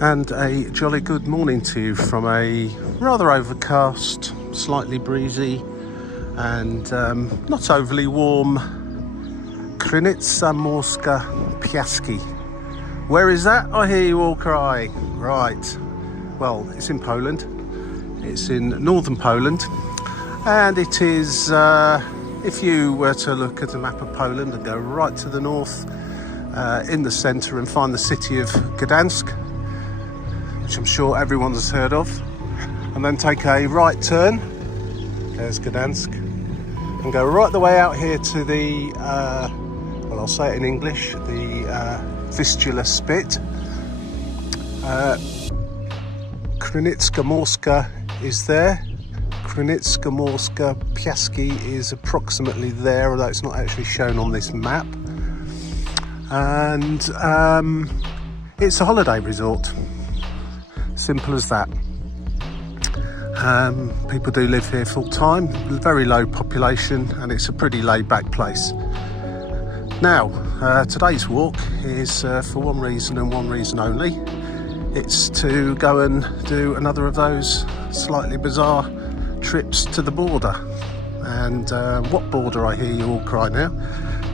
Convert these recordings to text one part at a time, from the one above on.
And a jolly good morning to you from a rather overcast, slightly breezy and not overly warm Krynica Morska, Piaski. Where is that? I hear you all cry. Right, well, it's in Poland. It's in northern Poland, and it is, if you were to look at a map of Poland and go right to the north in the centre and find the city of Gdansk, which I'm sure everyone has heard of, and then take a right turn, there's Gdansk, and go right the way out here to the, well, I'll say it in English, the Vistula Spit. Krynica Morska is there. Krynica Morska, Piaski is approximately there, although it's not actually shown on this map. And it's a holiday resort. Simple as that. People do live here full time, very low population, and it's a pretty laid back place. Now, today's walk is for one reason and one reason only. It's to go and do another of those slightly bizarre trips to the border. And what border, I hear you all cry now?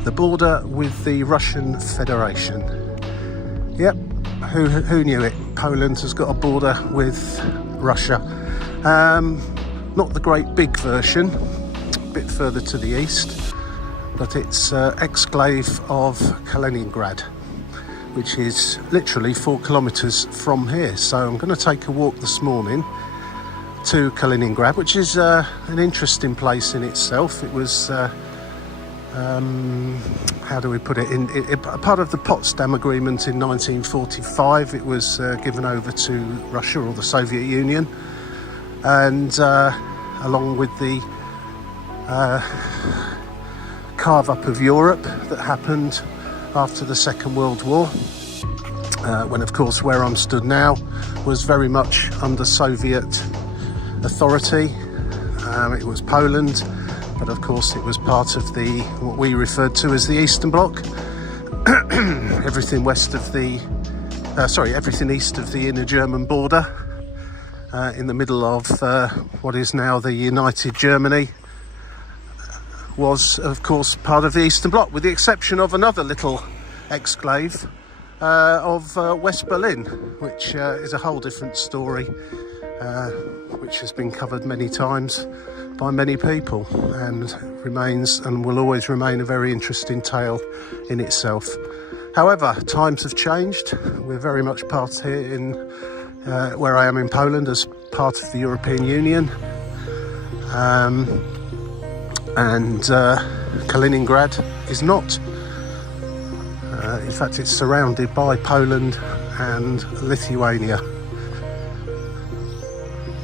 The border with the Russian Federation. Yep. Who knew it? Poland has got a border with Russia. Not the great big version, a bit further to the east, but it's exclave of Kaliningrad, which is literally 4 kilometres from here. So I'm going to take a walk this morning to Kaliningrad, which is an interesting place in itself. It was how do we put it, part of the Potsdam Agreement in 1945. It was given over to Russia or the Soviet Union, and along with the carve up of Europe that happened after the Second World War, when of course where I'm stood now was very much under Soviet authority. It was Poland, but of course it was part of the what we referred to as the Eastern Bloc. Everything west of the everything east of the inner German border, in the middle of what is now the United Germany, was of course part of the Eastern Bloc, with the exception of another little exclave of West Berlin, which is a whole different story, which has been covered many times by many people and remains and will always remain a very interesting tale in itself. However, times have changed. We're very much part here in where I am in Poland as part of the European Union, and Kaliningrad is not. In fact, it's surrounded by Poland and Lithuania.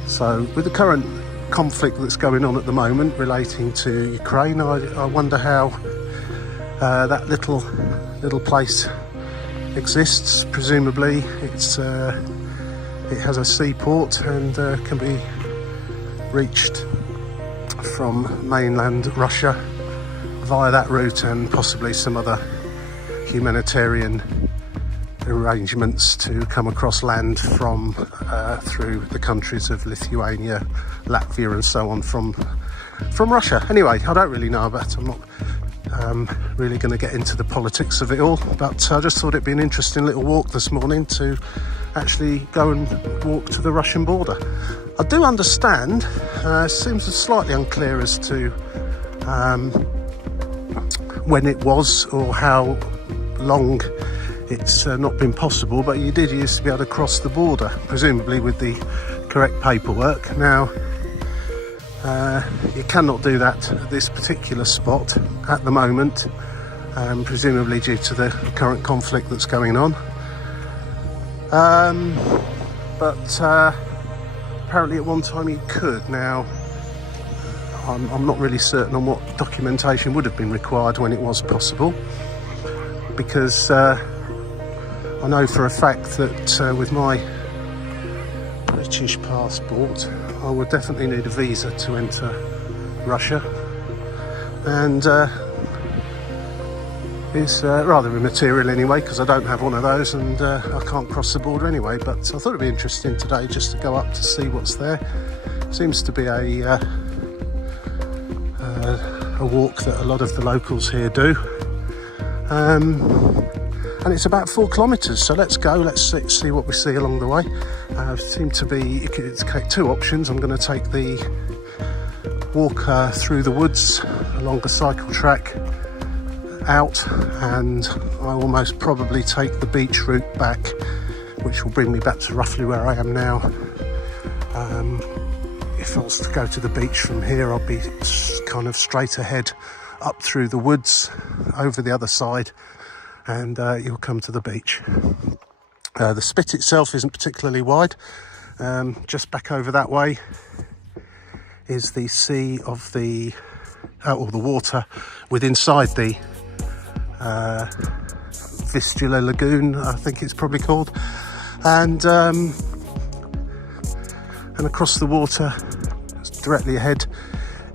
So with the current conflict that's going on at the moment relating to Ukraine, I wonder how that little place exists. Presumably it has a seaport and can be reached from mainland Russia via that route, and possibly some other humanitarian arrangements to come across land from through the countries of Lithuania, Latvia and so on from Russia. Anyway, I don't really know about it. I'm not really going to get into the politics of it all, but I just thought it'd be an interesting little walk this morning to actually go and walk to the Russian border. I do understand, seems slightly unclear as to when it was or how long it's not been possible, but you did used to be able to cross the border, presumably with the correct paperwork. Now, you cannot do that at this particular spot at the moment, presumably due to the current conflict that's going on. But apparently at one time you could. Now, I'm not really certain on what documentation would have been required when it was possible, because I know for a fact that with my British passport I would definitely need a visa to enter Russia, and is rather immaterial anyway, because I don't have one of those and I can't cross the border anyway. But I thought it'd be interesting today just to go up to see what's there. Seems to be a walk that a lot of the locals here do, and it's about 4 kilometres. So let's go. Let's see what we see along the way. Seem to be, you can take 2 options. I'm going to take the walk through the woods along the cycle track out, and I will most probably take the beach route back, which will bring me back to roughly where I am now. If I was to go to the beach from here, I'll be kind of straight ahead up through the woods over the other side, and you'll come to the beach. The spit itself isn't particularly wide. Just back over that way is the sea of the or the water with inside the Vistula Lagoon, I think it's probably called, and across the water directly ahead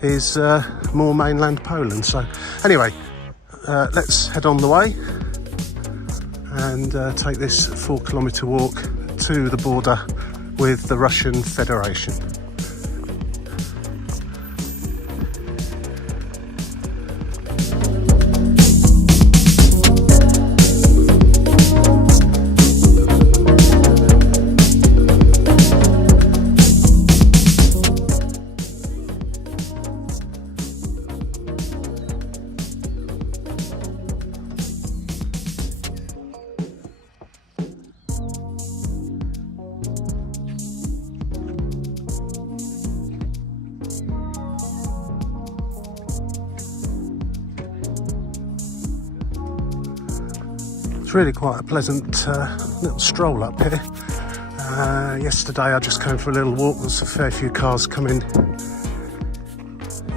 is more mainland Poland. So anyway, let's head on the way and take this 4 kilometre walk to the border with the Russian Federation. It's really quite a pleasant little stroll up here. Yesterday I just came for a little walk. There's a fair few cars coming in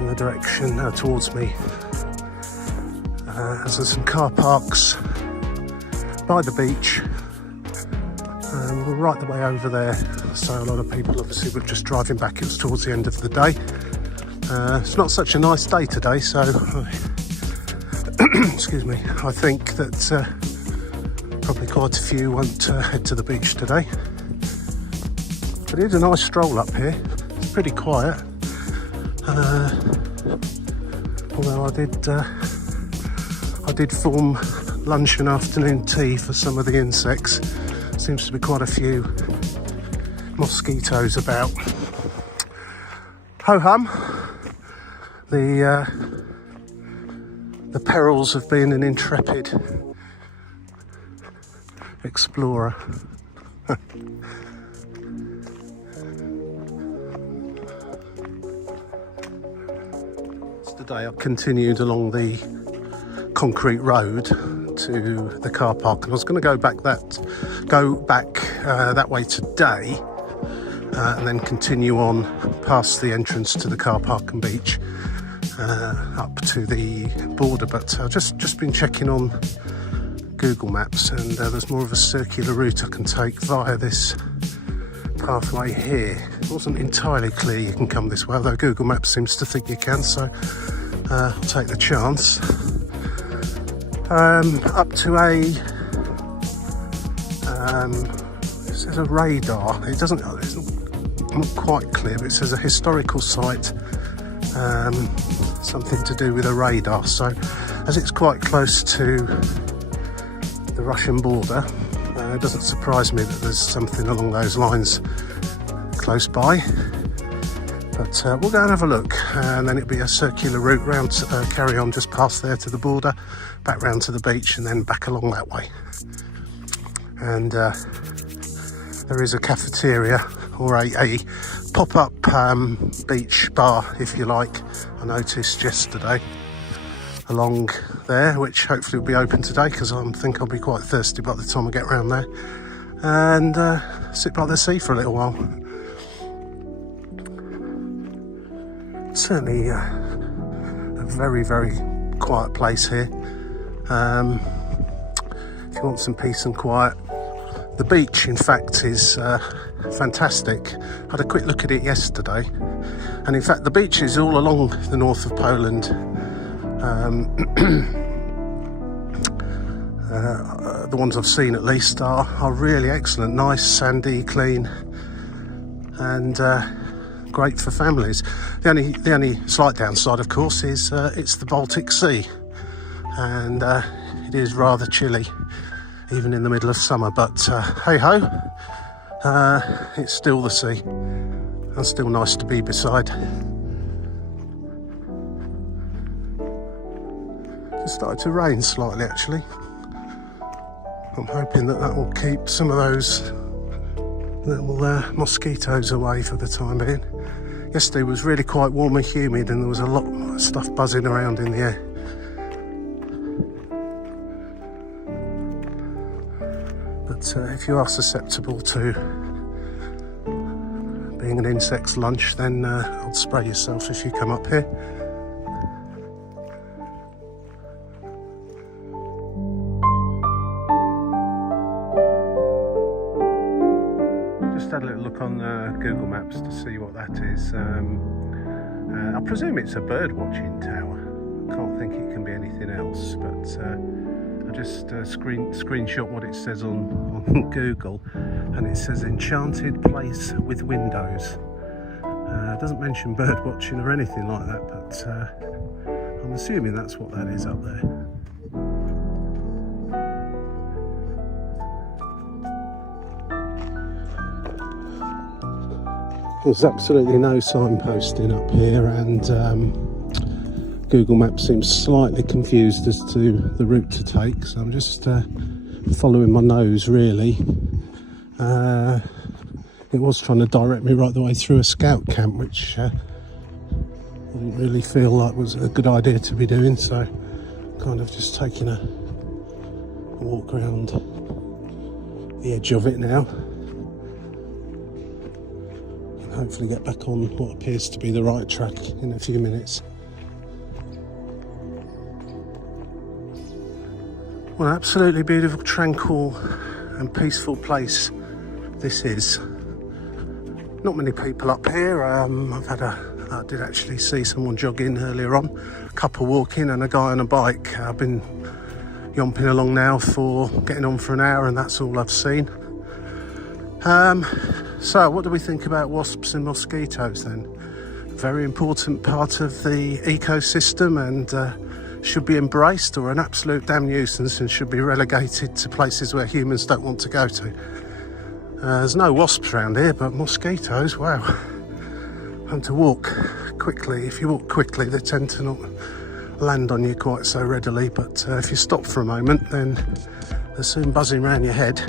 the direction towards me. There's some car parks by the beach. We're right the way over there, so a lot of people obviously were just driving back. It was towards the end of the day. It's not such a nice day today, so excuse me, I think that probably quite a few won't head to the beach today. But it is a nice stroll up here. It's pretty quiet, although I did form lunch and afternoon tea for some of the insects. Seems to be quite a few mosquitoes about. Ho hum, the perils of being an intrepid explorer. Today I've continued along the concrete road to the car park, and I was going to go back that way today, and then continue on past the entrance to the car park and beach up to the border. But I've just been checking on Google Maps, and there's more of a circular route I can take via this pathway here. It wasn't entirely clear you can come this way, although Google Maps seems to think you can, so I'll take the chance. Up to it says a radar. It's not quite clear, but it says a historical site, something to do with a radar. So as it's quite close to the Russian border, it doesn't surprise me that there's something along those lines close by. But we'll go and have a look, and then it'll be a circular route round, carry on just past there to the border, back round to the beach, and then back along that way. And there is a cafeteria, or a pop-up beach bar, if you like, I noticed yesterday along there, which hopefully will be open today, because I think I'll be quite thirsty by the time I get round there, and sit by the sea for a little while. Certainly a very, very quiet place here. If you want some peace and quiet, the beach in fact is fantastic. I had a quick look at it yesterday, and in fact the beach is all along the north of Poland, The ones I've seen at least are really excellent, nice, sandy, clean, and great for families. The only slight downside, of course, is it's the Baltic Sea, and it is rather chilly even in the middle of summer, but hey ho, it's still the sea and still nice to be beside. Just started to rain slightly actually. I'm hoping that will keep some of those little mosquitoes away for the time being. Yesterday was really quite warm and humid, and there was a lot of stuff buzzing around in the air. But if you are susceptible to being an insect's lunch, then I'd spray yourself if you come up here. Just had a little look on Google Maps to see what that is. I presume it's a bird watching tower. I can't think it can be anything else, but I just screenshot what it says on Google, and it says enchanted place with windows. It doesn't mention bird watching or anything like that, but I'm assuming that's what that is up there. There's absolutely no signposting up here, and Google Maps seems slightly confused as to the route to take, so I'm just following my nose really. It was trying to direct me right the way through a scout camp, which I didn't really feel like was a good idea to be doing, so kind of just taking a walk around the edge of it now. Hopefully get back on what appears to be the right track in a few minutes. Well, absolutely beautiful, tranquil and peaceful place this is. Not many people up here. I did actually see someone jogging earlier on, a couple walking and a guy on a bike. I've been yomping along now for getting on for an hour, and that's all I've seen. So what do we think about wasps and mosquitoes then? Very important part of the ecosystem, and should be embraced, or an absolute damn nuisance and should be relegated to places where humans don't want to go to. There's no wasps around here, but mosquitoes, wow. And to walk quickly, if you walk quickly, they tend to not land on you quite so readily, but if you stop for a moment, then they're soon buzzing around your head.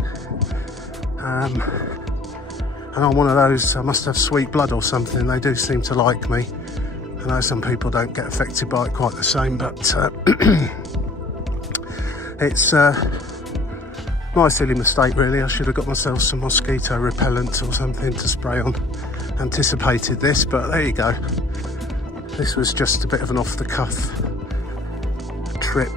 And I'm one of those, I must have sweet blood or something. They do seem to like me. I know some people don't get affected by it quite the same, but it's my silly mistake really. I should have got myself some mosquito repellent or something to spray on. Anticipated this, but there you go. This was just a bit of an off-the-cuff trip,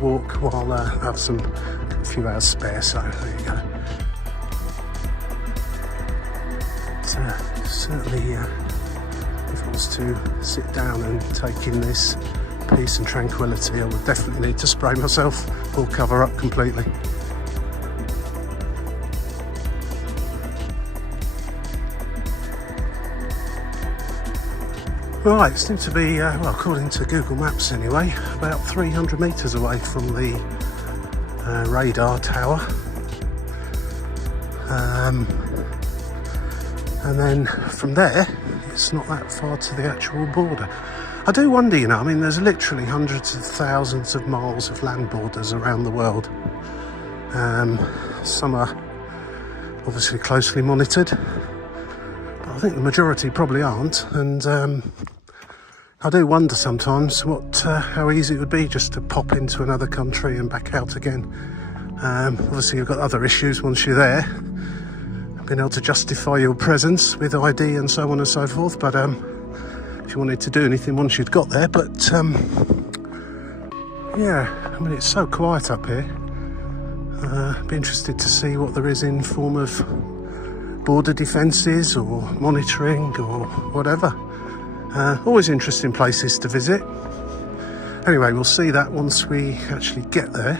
walk while I have a few hours spare, so there you go. Certainly, if I was to sit down and take in this peace and tranquility, I would definitely need to spray myself or cover up completely. Right, it seems to be, well, according to Google Maps anyway, about 300 metres away from the radar tower. And then from there, it's not that far to the actual border. I do wonder, you know, I mean, there's literally hundreds of thousands of miles of land borders around the world. Some are obviously closely monitored, but I think the majority probably aren't. And I do wonder sometimes how easy it would be just to pop into another country and back out again. Obviously, you've got other issues once you're there, being able to justify your presence with ID and so on and so forth, but if you wanted to do anything once you'd got there. But yeah, I mean, it's so quiet up here. Be interested to see what there is in form of border defences or monitoring or whatever. Always interesting places to visit. Anyway, we'll see that once we actually get there.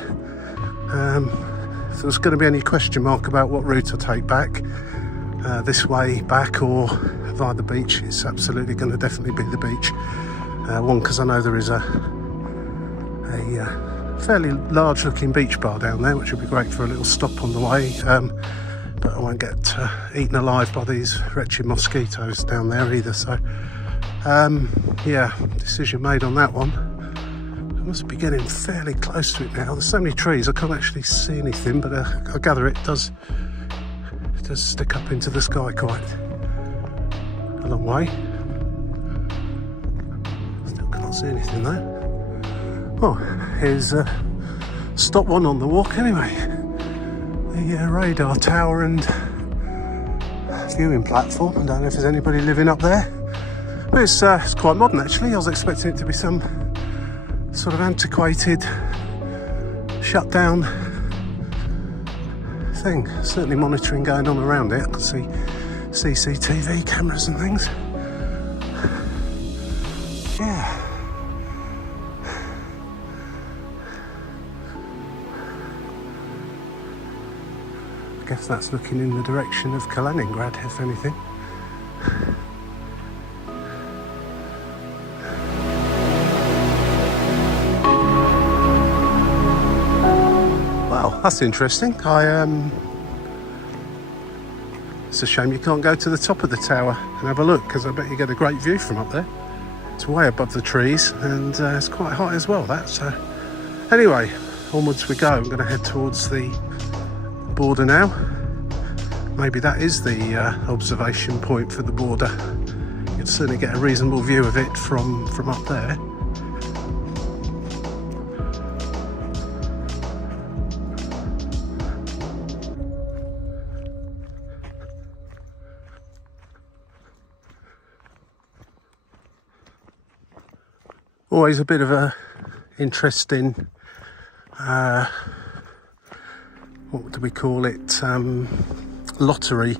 If there's going to be any question mark about what route I take back, this way back or via the beach, it's absolutely going to definitely be the beach. One, because I know there is a fairly large looking beach bar down there, which would be great for a little stop on the way, but I won't get eaten alive by these wretched mosquitoes down there either. So yeah, decision made on that one. I must be getting fairly close to it now. There's so many trees I can't actually see anything, but I gather it does stick up into the sky quite a long way. Still can't see anything though. Oh, here's stop one on the walk anyway. The radar tower and viewing platform. I don't know if there's anybody living up there, but it's quite modern actually. I was expecting it to be some sort of antiquated, shut down thing. Certainly monitoring going on around it. I can see CCTV cameras and things. Yeah. I guess that's looking in the direction of Kaliningrad, if anything. Well, that's interesting. It's a shame you can't go to the top of the tower and have a look, because I bet you get a great view from up there. It's way above the trees, and it's quite high as well, that. So anyway, onwards we go. I'm going to head towards the border now. Maybe that is the observation point for the border. You can certainly get a reasonable view of it from up there. Always a bit of a interesting what do we call it, lottery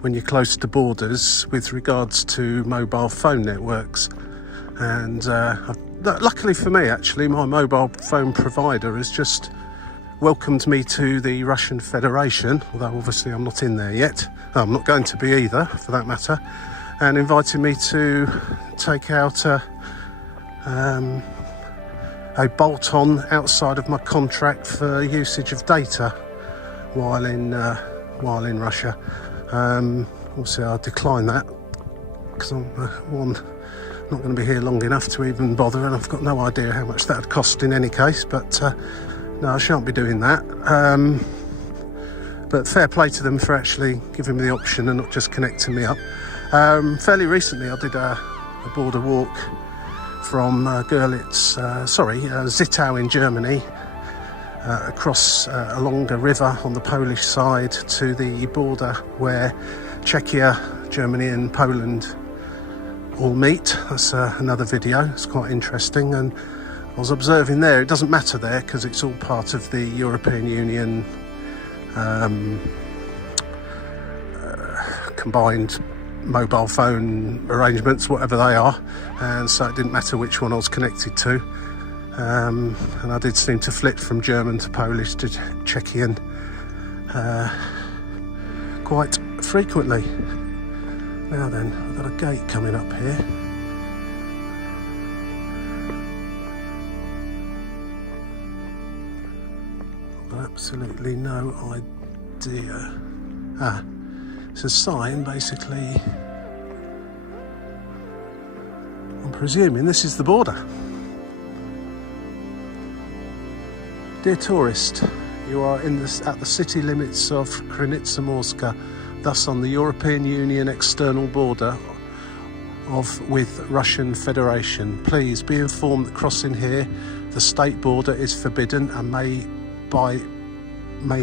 when you're close to borders with regards to mobile phone networks. And luckily for me actually, my mobile phone provider has just welcomed me to the Russian Federation, although obviously I'm not in there yet. I'm not going to be either for that matter, and invited me to take out a bolt-on outside of my contract for usage of data while in Russia. Also, I declined that because I'm not going to be here long enough to even bother, and I've got no idea how much that would cost in any case. But no, I shan't be doing that. But fair play to them for actually giving me the option and not just connecting me up. Fairly recently, I did a border walk from Zittau in Germany, across along the river on the Polish side to the border where Czechia, Germany and Poland all meet. That's another video. It's quite interesting, and I was observing there. It doesn't matter there because it's all part of the European Union combined mobile phone arrangements, whatever they are, and so it didn't matter which one I was connected to, and I did seem to flit from German to Polish to Czechian quite frequently. Now then, I've got a gate coming up here. I've got absolutely no idea. It's a sign, basically. I'm presuming this is the border. Dear tourist, you are at the city limits of Krynica Morska, thus on the European Union external border with Russian Federation. Please be informed that crossing here, the state border, is forbidden and may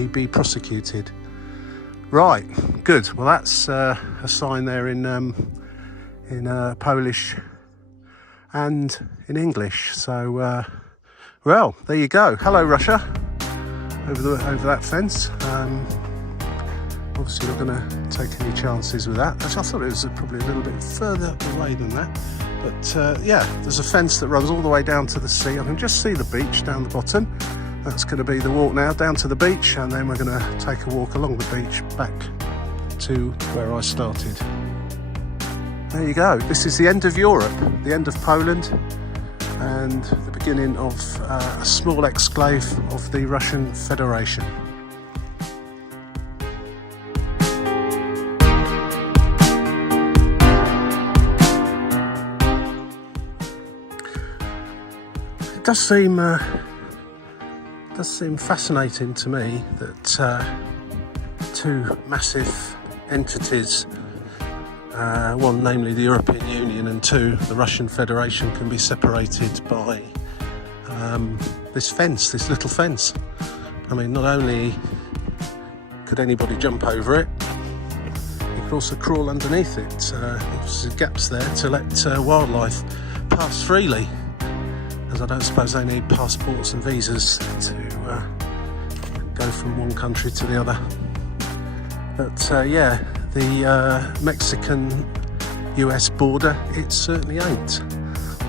be prosecuted. Right, good. Well, that's a sign there in Polish and in English. So, well, there you go. Hello, Russia. Over that fence. Obviously, not going to take any chances with that. Actually, I thought it was probably a little bit further away than that. But yeah, there's a fence that runs all the way down to the sea. I can just see the beach down the bottom. that's going to be the walk now down to the beach, and then we're going to take a walk along the beach back to where I started. There you go. This is the end of Europe, the end of Poland, and the beginning of a small exclave of the Russian Federation. It does seem fascinating to me that two massive entities, one namely the European Union and two the Russian Federation, can be separated by this little fence. I mean, not only could anybody jump over it, you could also crawl underneath it. There's gaps there to let wildlife pass freely, as I don't suppose they need passports and visas to go from one country to the other. But yeah, the Mexican-US border, it certainly ain't.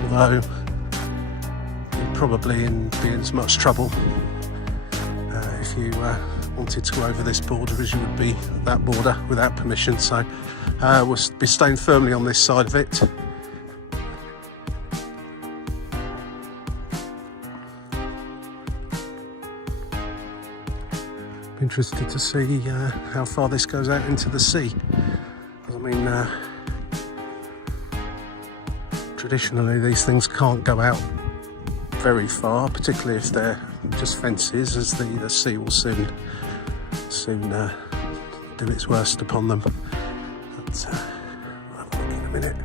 Although you'd probably be in as much trouble if you wanted to go over this border as you would be that border without permission. So we'll be staying firmly on this side of it. Interested to see how far this goes out into the sea. I mean, traditionally these things can't go out very far, particularly if they're just fences, as the sea will soon do its worst upon them. But we'll have a look in a minute.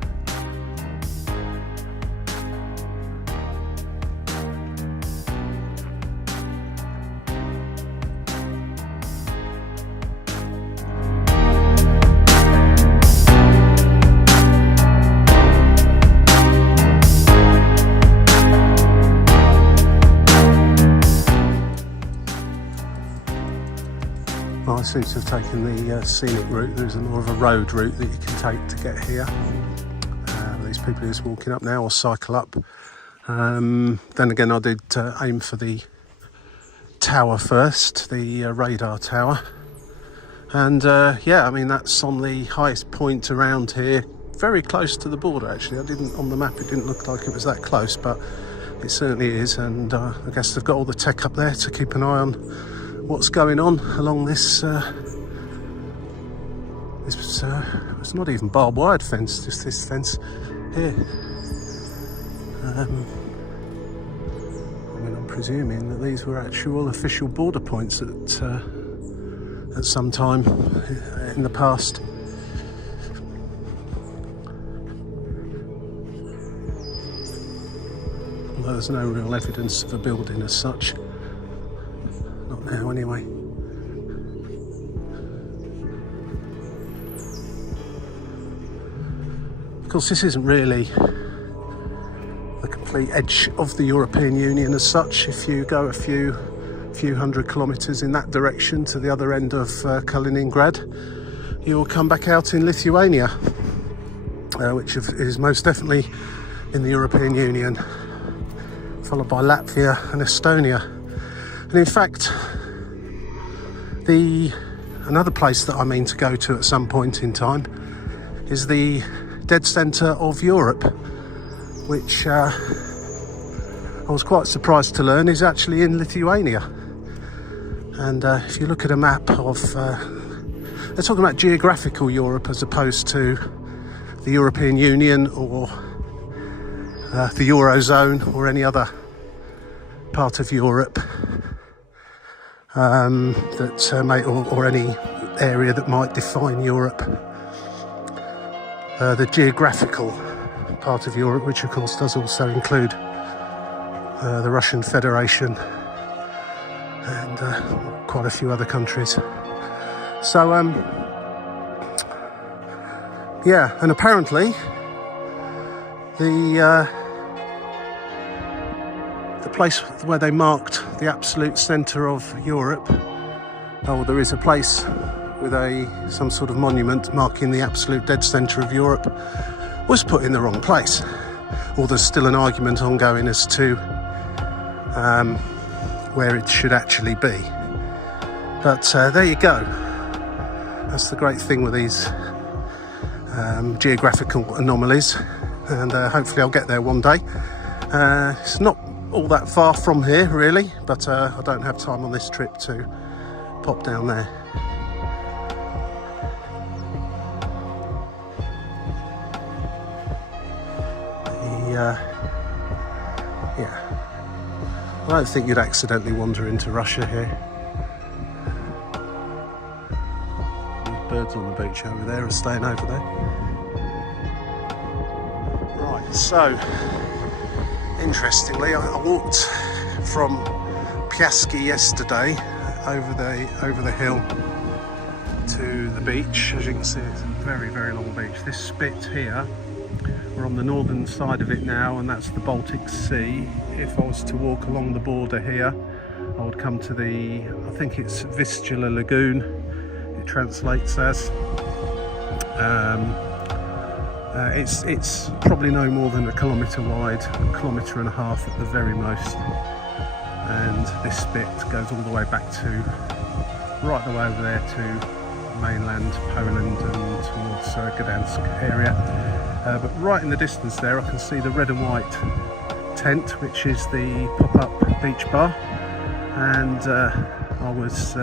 I seem to have taken the scenic route. There's more of a road route that you can take to get here. These people are just walking up now, or cycle up. Then again, I did aim for the tower first, the radar tower. And yeah, I mean, that's on the highest point around here, very close to the border actually. On the map it didn't look like it was that close, but it certainly is. And I guess they've got all the tech up there to keep an eye on what's going on along this it's not even barbed wire fence, just this fence here. I mean, I'm presuming that these were actual official border points at some time in the past. Although there's no real evidence of a building as such. Not now, anyway. Of course, this isn't really the complete edge of the European Union as such. If you go a few hundred kilometres in that direction to the other end of Kaliningrad, you'll come back out in Lithuania, which is most definitely in the European Union, followed by Latvia and Estonia. And in fact, another place that I mean to go to at some point in time is the dead centre of Europe, which I was quite surprised to learn is actually in Lithuania. And if you look at a map of, they're talking about geographical Europe as opposed to the European Union or the Eurozone or any other part of Europe. Or any area that might define Europe. The geographical part of Europe, which of course does also include the Russian Federation and quite a few other countries. So yeah, and apparently the place where they marked the absolute centre of Europe, there is a place with some sort of monument marking the absolute dead centre of Europe, was put in the wrong place. Or there's still an argument ongoing as to where it should actually be. But there you go. That's the great thing with these geographical anomalies, and hopefully I'll get there one day. It's not all that far from here really, but I don't have time on this trip to pop down there. Yeah, I don't think you'd accidentally wander into Russia here. Birds on the beach over there are staying over there. Right, so interestingly, I walked from Piaski yesterday over the hill to the beach. As you can see, it's a very, very long beach. This spit here, we're on the northern side of it now, and that's the Baltic Sea. If I was to walk along the border here, I would come to the, I think it's Vistula Lagoon, translates as. It's probably no more than a kilometre wide, a kilometre and a half at the very most, and this spit goes all the way back to right the way over there to mainland Poland and towards Gdansk area. But right in the distance there I can see the red and white tent, which is the pop-up beach bar, and I was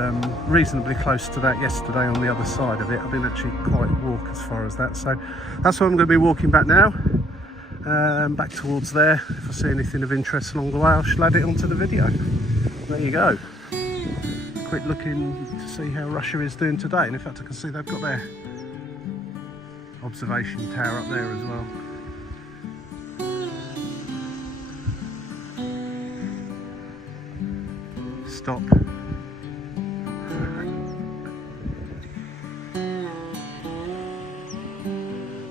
reasonably close to that yesterday on the other side of it. I didn't actually quite walk as far as that, so that's where I'm going to be walking back now, back towards there. If I see anything of interest along the way, I shall add it onto the video. There you go. Quick look in to see how Russia is doing today, and in fact I can see they've got their observation tower up there as well. Stop.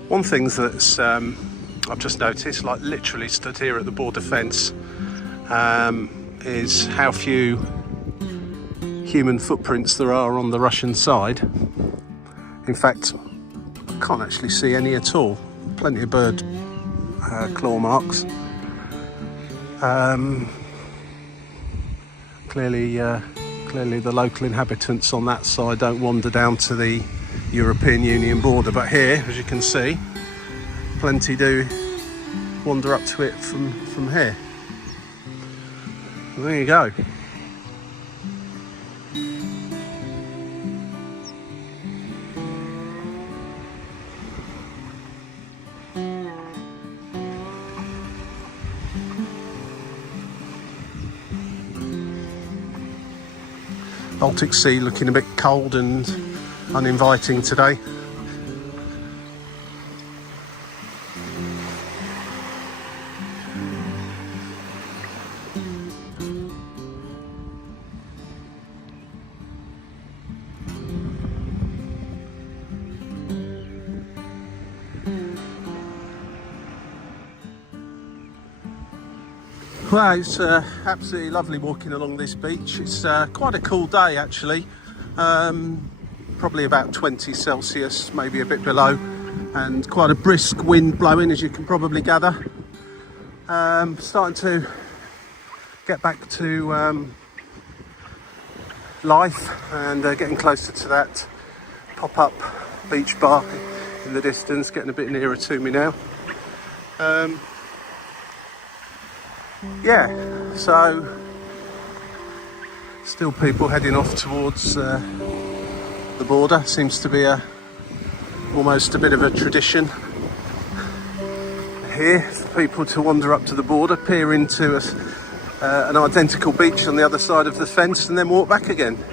One thing that's I've just noticed, like literally stood here at the border fence, is how few human footprints there are on the Russian side. In fact, I can't actually see any at all. Plenty of bird claw marks. Clearly the local inhabitants on that side don't wander down to the European Union border, but here, as you can see, plenty do wander up to it from here. Well, there you go. Baltic Sea looking a bit cold and uninviting today. Well, it's absolutely lovely walking along this beach. It's quite a cool day actually, probably about 20 Celsius, maybe a bit below, and quite a brisk wind blowing, as you can probably gather. Starting to get back to life, and getting closer to that pop-up beach bar in the distance, getting a bit nearer to me now. Yeah, so still people heading off towards the border. Seems to be almost a bit of a tradition here for people to wander up to the border, peer into an identical beach on the other side of the fence, and then walk back again.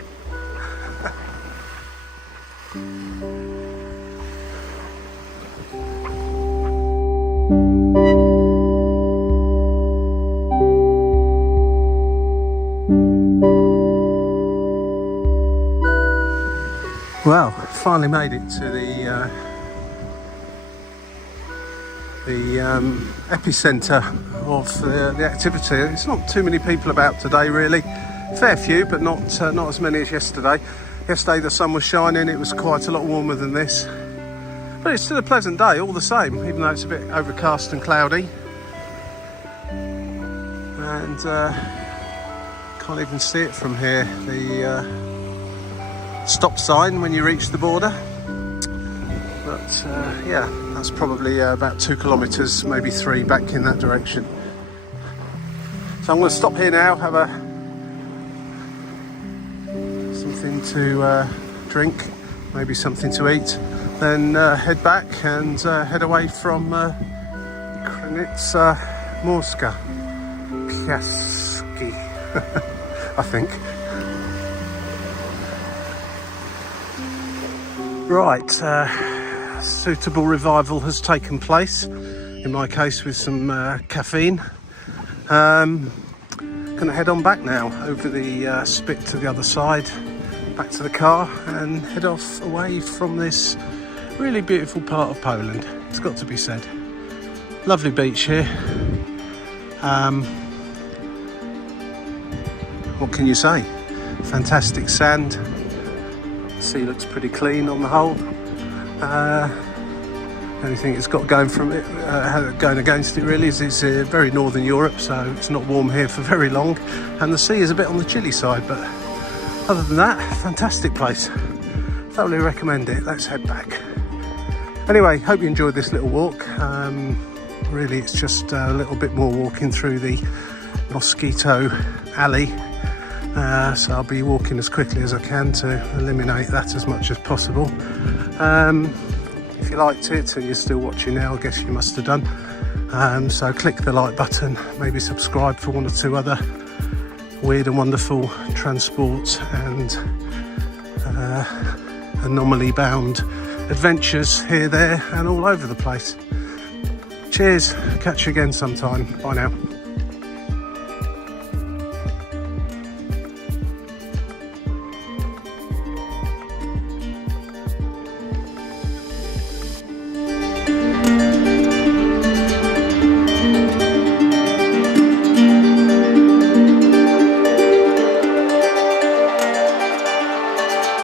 Well, finally made it to the epicentre of the activity. There's not too many people about today really. Fair few, but not as many as yesterday. Yesterday the sun was shining, it was quite a lot warmer than this. But it's still a pleasant day all the same, even though it's a bit overcast and cloudy. And Can't even see it from here. The stop sign when you reach the border. But yeah, that's probably about 2 kilometres, maybe 3 back in that direction. So I'm going to stop here now, have something to drink, maybe something to eat, then head back and head away from Krynica Morska. Piaski, I think. Right, suitable revival has taken place, in my case with some caffeine. Gonna head on back now over the spit to the other side, back to the car, and head off away from this really beautiful part of Poland. It's got to be said. Lovely beach here. What can you say? Fantastic sand. Sea looks pretty clean on the whole. Only thing it's got going from it, going against it really, is it's very northern Europe, so it's not warm here for very long, and the sea is a bit on the chilly side. But other than that, fantastic place. Thoroughly recommend it. Let's head back. Anyway, hope you enjoyed this little walk. Really, it's just a little bit more walking through the mosquito alley. So I'll be walking as quickly as I can to eliminate that as much as possible. If you liked it and you're still watching now, I guess you must have done. So click the like button, maybe subscribe for 1 or 2 other weird and wonderful transport and anomaly bound adventures here, there and all over the place. Cheers, catch you again sometime. Bye now.